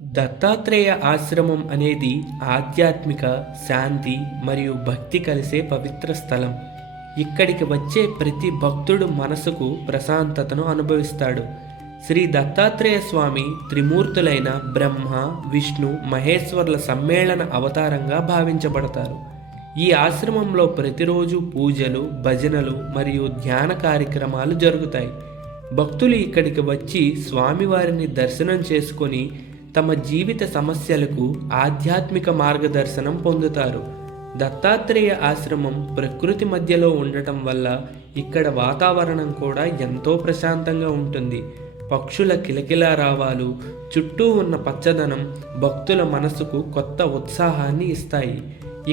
దత్తాత్రేయ ఆశ్రమం అనేది ఆధ్యాత్మిక శాంతి మరియు భక్తి కలిసే పవిత్ర స్థలం. ఇక్కడికి వచ్చే ప్రతి భక్తుడు మనసుకు ప్రశాంతతను అనుభవిస్తాడు. శ్రీ దత్తాత్రేయ స్వామి త్రిమూర్తులైన బ్రహ్మ, విష్ణు, మహేశ్వర్ల సమ్మేళన అవతారంగా భావించబడతారు. ఈ ఆశ్రమంలో ప్రతిరోజు పూజలు, భజనలు మరియు ధ్యాన కార్యక్రమాలు జరుగుతాయి. భక్తులు ఇక్కడికి వచ్చి స్వామివారిని దర్శనం చేసుకొని తమ జీవిత సమస్యలకు ఆధ్యాత్మిక మార్గదర్శనం పొందుతారు. దత్తాత్రేయ ఆశ్రమం ప్రకృతి మధ్యలో ఉండటం వల్ల ఇక్కడ వాతావరణం కూడా ఎంతో ప్రశాంతంగా ఉంటుంది. పక్షుల కిలకిలా రావాలు, చుట్టూ ఉన్న పచ్చదనం భక్తుల మనసుకు కొత్త ఉత్సాహాన్ని ఇస్తాయి.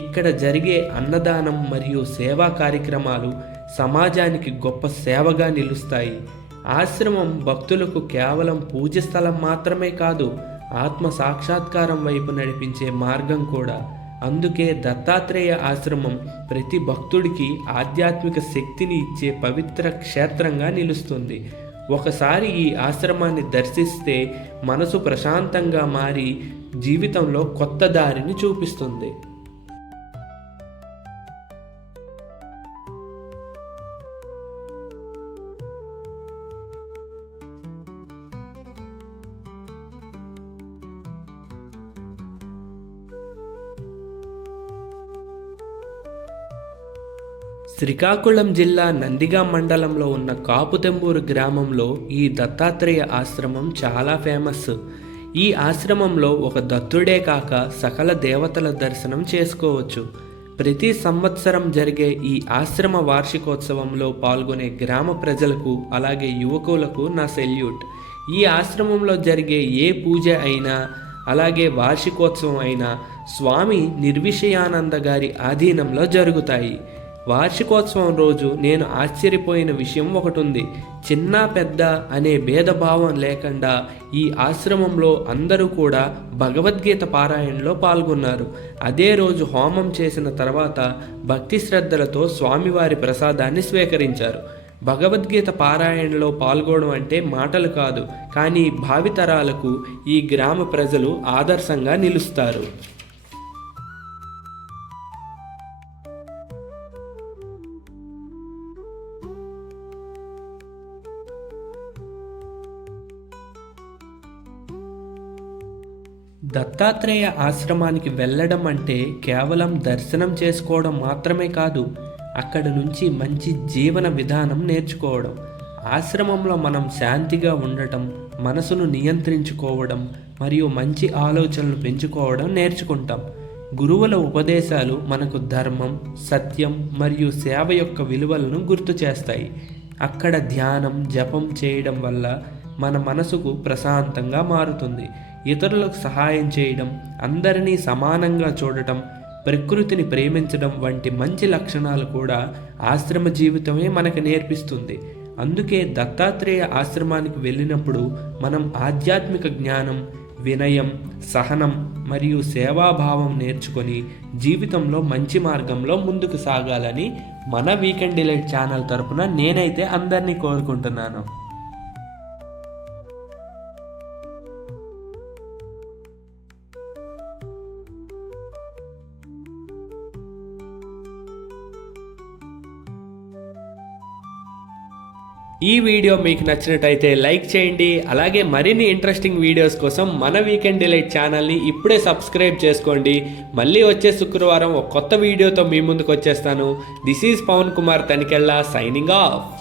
ఇక్కడ జరిగే అన్నదానం మరియు సేవా కార్యక్రమాలు సమాజానికి గొప్ప సేవగా నిలుస్తాయి. ఆశ్రమం భక్తులకు కేవలం పూజ స్థలం మాత్రమే కాదు, ఆత్మ సాక్షాత్కారం వైపు నడిపించే మార్గం కూడా. అందుకే దత్తాత్రేయ ఆశ్రమం ప్రతి భక్తుడికి ఆధ్యాత్మిక శక్తిని ఇచ్చే పవిత్ర క్షేత్రంగా నిలుస్తుంది. ఒకసారి ఈ ఆశ్రమాన్ని దర్శిస్తే మనసు ప్రశాంతంగా మారి జీవితంలో కొత్త దారిని చూపిస్తుంది. శ్రీకాకుళం జిల్లా నందిగాం మండలంలో ఉన్న కాపుతెంబూరు గ్రామంలో ఈ దత్తాత్రేయ ఆశ్రమం చాలా ఫేమస్. ఈ ఆశ్రమంలో ఒక దత్తుడే కాక సకల దేవతల దర్శనం చేసుకోవచ్చు. ప్రతి సంవత్సరం జరిగే ఈ ఆశ్రమ వార్షికోత్సవంలో పాల్గొనే గ్రామ ప్రజలకు అలాగే యువకులకు నా సెల్యూట్. ఈ ఆశ్రమంలో జరిగే ఏ పూజ అయినా అలాగే వార్షికోత్సవం అయినా స్వామి నిర్విషయానంద గారి ఆధీనంలో జరుగుతాయి. వార్షికోత్సవం రోజు నేను ఆశ్చర్యపోయిన విషయం ఒకటి ఉంది. చిన్న పెద్ద అనే భేదభావం లేకుండా ఈ ఆశ్రమంలో అందరూ కూడా భగవద్గీత పారాయణలో పాల్గొన్నారు. అదే రోజు హోమం చేసిన తర్వాత భక్తి శ్రద్ధలతో స్వామివారి ప్రసాదాన్ని స్వీకరించారు. భగవద్గీత పారాయణలో పాల్గొనడం అంటే మాటలు కాదు, కానీ భావితరాలకు ఈ గ్రామ ప్రజలు ఆదర్శంగా నిలుస్తారు. దత్తాత్రేయ ఆశ్రమానికి వెళ్ళడం అంటే కేవలం దర్శనం చేసుకోవడం మాత్రమే కాదు, అక్కడి నుంచి మంచి జీవన విధానం నేర్చుకోవడం. ఆశ్రమంలో మనం శాంతిగా ఉండటం, మనసును నియంత్రించుకోవడం మరియు మంచి ఆలోచనలు పెంచుకోవడం నేర్చుకుంటాం. గురువుల ఉపదేశాలు మనకు ధర్మం, సత్యం మరియు సేవ యొక్క విలువలను గుర్తు చేస్తాయి. అక్కడ ధ్యానం, జపం చేయడం వల్ల మన మనసుకు ప్రశాంతంగా మారుతుంది. ఇతరులకు సహాయం చేయడం, అందరినీ సమానంగా చూడటం, ప్రకృతిని ప్రేమించడం వంటి మంచి లక్షణాలు కూడా ఆశ్రమ జీవితమే మనకు నేర్పిస్తుంది. అందుకే దత్తాత్రేయ ఆశ్రమానికి వెళ్ళినప్పుడు మనం ఆధ్యాత్మిక జ్ఞానం, వినయం, సహనం మరియు సేవాభావం నేర్చుకొని జీవితంలో మంచి మార్గంలో ముందుకు సాగాలని మన వీకెండ్ డిలైట్ ఛానల్ తరపున నేనైతే అందరినీ కోరుకుంటున్నాను. ఈ వీడియో మీకు నచ్చినట్టయితే లైక్ చేయండి. అలాగే మరిన్ని ఇంట్రెస్టింగ్ వీడియోస్ కోసం మన వీకెండ్ డిలైట్ ఛానల్ని ఇప్పుడే సబ్స్క్రైబ్ చేసుకోండి. మళ్ళీ వచ్చే శుక్రవారం ఒక కొత్త వీడియోతో మీ ముందుకు వచ్చేస్తాను. This is Pavan Kumar Tanikella signing of.